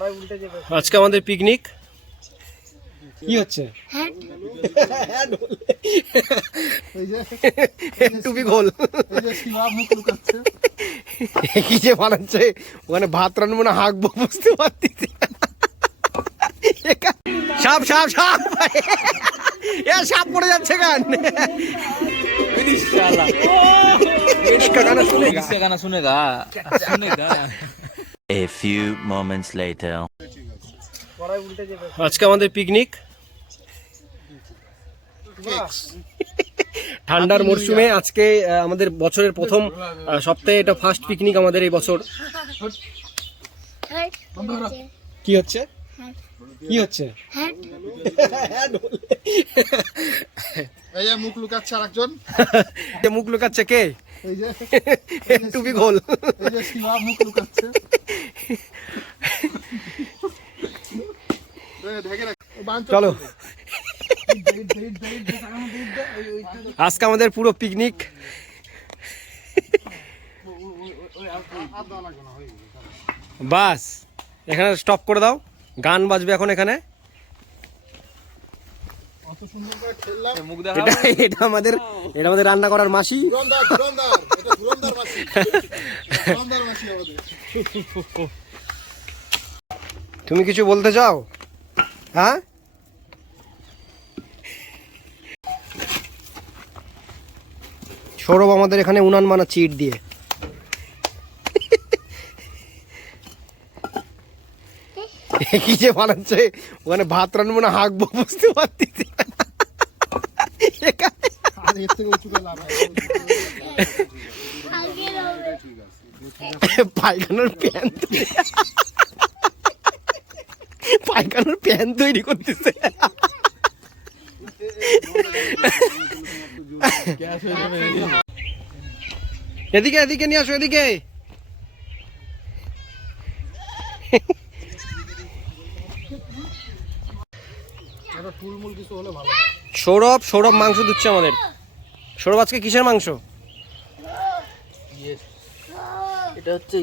আজকে আমাদের পিকনিক কি হচ্ছে? টুপি গোল কি যে বানাচ্ছে ওখানে ভাত রান্নবো না হাঁকবো বুঝতে পারছি। সাপ সাপ সাপ সাপ পড়ে যাচ্ছে গান गाना सुनेगा A few moments later. আজকে আমাদের পিকনিক ঠান্ডার মরশুমে আজকে আমাদের বছরের প্রথম সপ্তাহে এটা ফার্স্ট পিকনিক আমাদের এই বছর। কি হচ্ছে কি হচ্ছে? এই যে মুখ লুকাচ্ছে আরেকজন। মুখ লুকাচ্ছে কে? এই যে টুপি গোল এই যে শিবা মুখ লুকাচ্ছে। চলো আজকে আমাদের পুরো পিকনিক। বাস এখানে স্টপ করে দাও, গান বাজবে এখন এখানে। এটা আমাদের রান্না করার মাসি। তুমি কিছু বলতে চাও? হ্যাঁ, সৌরভ আমাদের এখানে উনান বানাচ্ছে ইট দিয়ে। কি যে বানাচ্ছে ওখানে ভাত রান্নবো না হাঁকবো বুঝতে পারছি। পায়খানার প্যান তৈরি করতেছে। এদিকে এদিকে নিয়ে আসো, এদিকে। সৌরভ মাংস দিচ্ছে আমাদের। সৌরভ আজকে কিসের মাংস? এটা হচ্ছে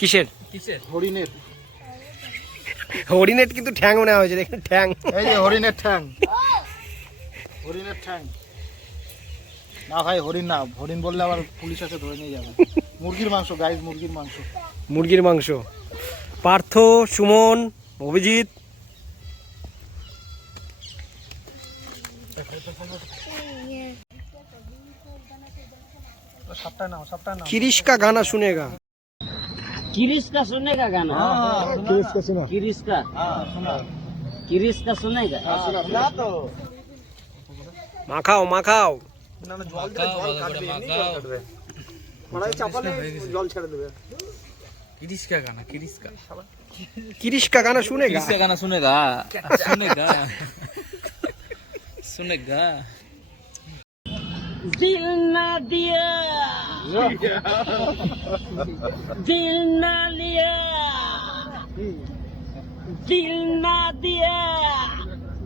কিসের? হরিণের। হরিণের কিন্তু ঠ্যাং মনে হয়েছে, দেখেন ঠ্যাং। এই যে হরিণের ঠ্যাং, হরিণের ঠ্যাং। না ভাই হরিণ না, হরিণ বললে আবার পুলিশ এসে ধরে নিয়ে যাবে। মুরগির মাংস গাইস, মুরগির মাংস। মুরগির মাংস। পার্থ, সুমন, অভিজিৎ। किरिश का गाना सुनेगा। किरिश का सुनेगा गाना। किरिश का सुना, किरिश का किरिश का सुनेगा। माखाओ माखाओ किरिश का गाना, किरिश का किरिश का गाना सुनेगा। किरिश का गाना सुनेगा सुनेगा सुनेगा। दिल ना दिया दिल ना लिया, दिल ना दिया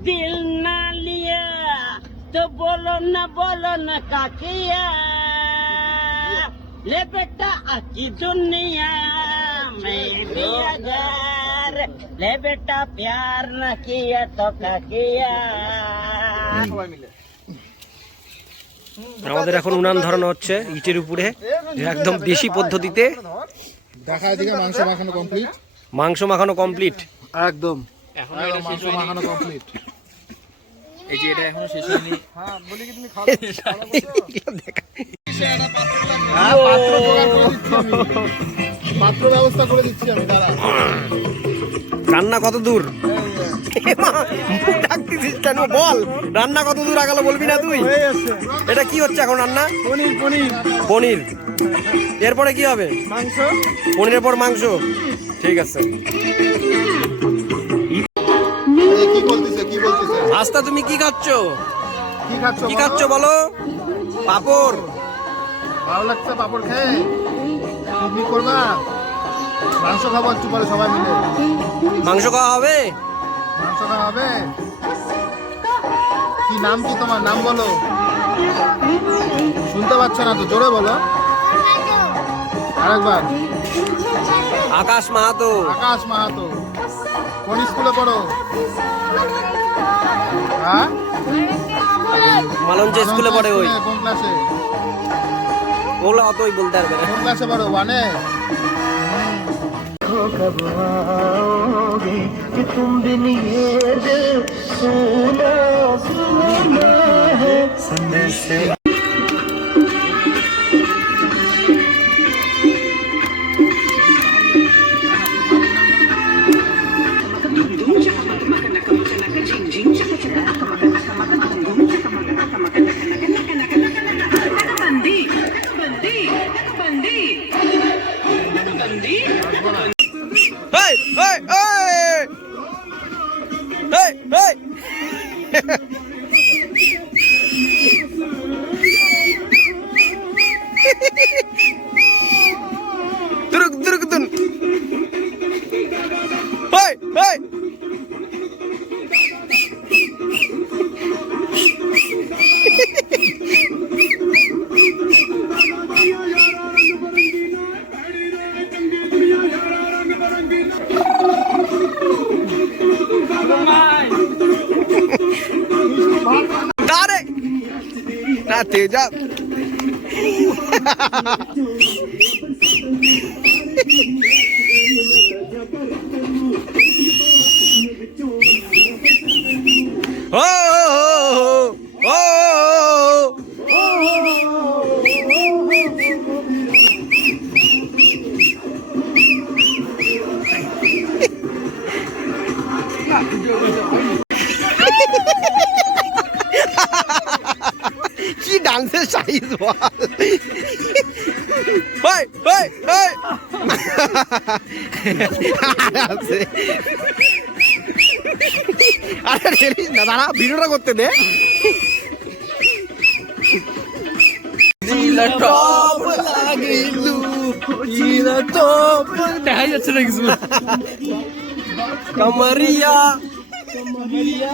दिल ना लिया, तो बोलो ना काकिया। ले बेटा आकी दुनिया में भी अगर ले बेटा प्यार न किया तो क्या किया। আমাদের এখন উনান ধরানো হচ্ছে ইটের উপরে, একদম দেশি পদ্ধতিতে। দেখা এদিকে মাংস মাখানো কমপ্লিট। মাংস মাখানো কমপ্লিট একদম মাংস মাখানো কমপ্লিট। এই যে এটা এখনো শেষ হয়নি। হ্যাঁ বলি কি তুমি খাবে? হ্যাঁ পাত্র জোগাড় করে দিচ্ছি আমি, পাত্র ব্যবস্থা করে দিচ্ছি আমি। দাঁড়া, রান্না কত দূর? ডাকতেছিস কেন বল, রান্না কত দূর আগালো বলবি না তুই? এটা কি হচ্ছে এখন রান্না? পনির পনির পনির। এরপরে কি হবে? মাংস। পনিরের পর মাংস। ঠিক আছে। কি বলতিছে কি বলতিছে? আস্তা তুমি কি খাচ্ছ? কি খাচ্ছ? কি খাচ্ছ বলো? পাপড়। ভালো লাগছে পাপড় খেয়ে? পিকনিক করবা? মাংস খাবো একটু পরে সবাই মিলে। মাংস খাওয়া হবে? মাংস খাওয়া হবে। কি নাম কি তোমার? নাম বলো। শুনতে পাচ্ছ না তো, জোরে বলো। আরেকবার। আকাশ মাহাতো। আকাশ মাহাতো। কোন স্কুলে পড়ো? হ্যাঁ, মালঞ্চ স্কুলে পড়ে ওই। কোন ক্লাসে? ওগুলো অতই বলতে পারবে না। কোন ক্লাসে পড়ো? 1-এ? হেই হেই হেই হেই হেই duruk duruk dun hey hey Tarik nah tejap oh oh oh কি ডান্সের সাইজ বল ওই ওই ওই আরে রিলিজ না দাঁড়া ভিডিওটা করতে দে দিলা টপ লাগিলু দিলা টপ দেখা যাচ্ছে না কিছু কামারিয়া কামারিয়া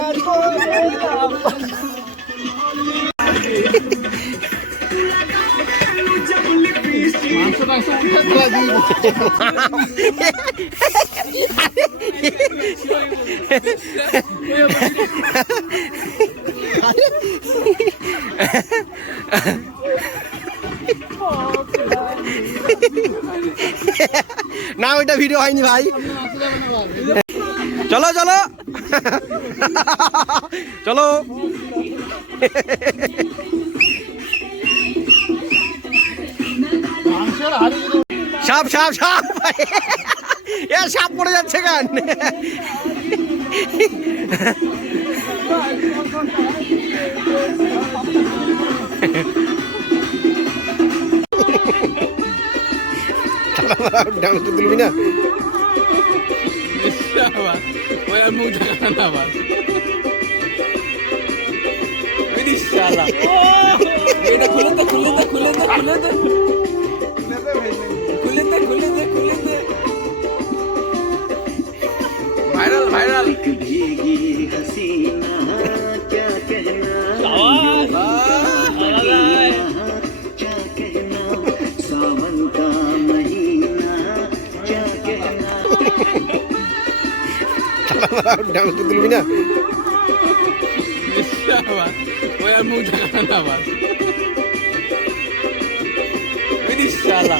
না ওইটা ভিডিও হয়নি ভাই চলো চলো চলো সাপ সাপ সাপ এ সাপ পড়ে যাচ্ছে গান ডান্স তুলবি না ওই আর মুখ দেখা না আবার এটা খুলে দে খুলে দে খুলে দে খুলে দে খুলে দে খুলে দে খুলে দে ভাইরাল ভাইরাল ডান্স তুলবি না ওই আর মুখ দেখা না আবার শালা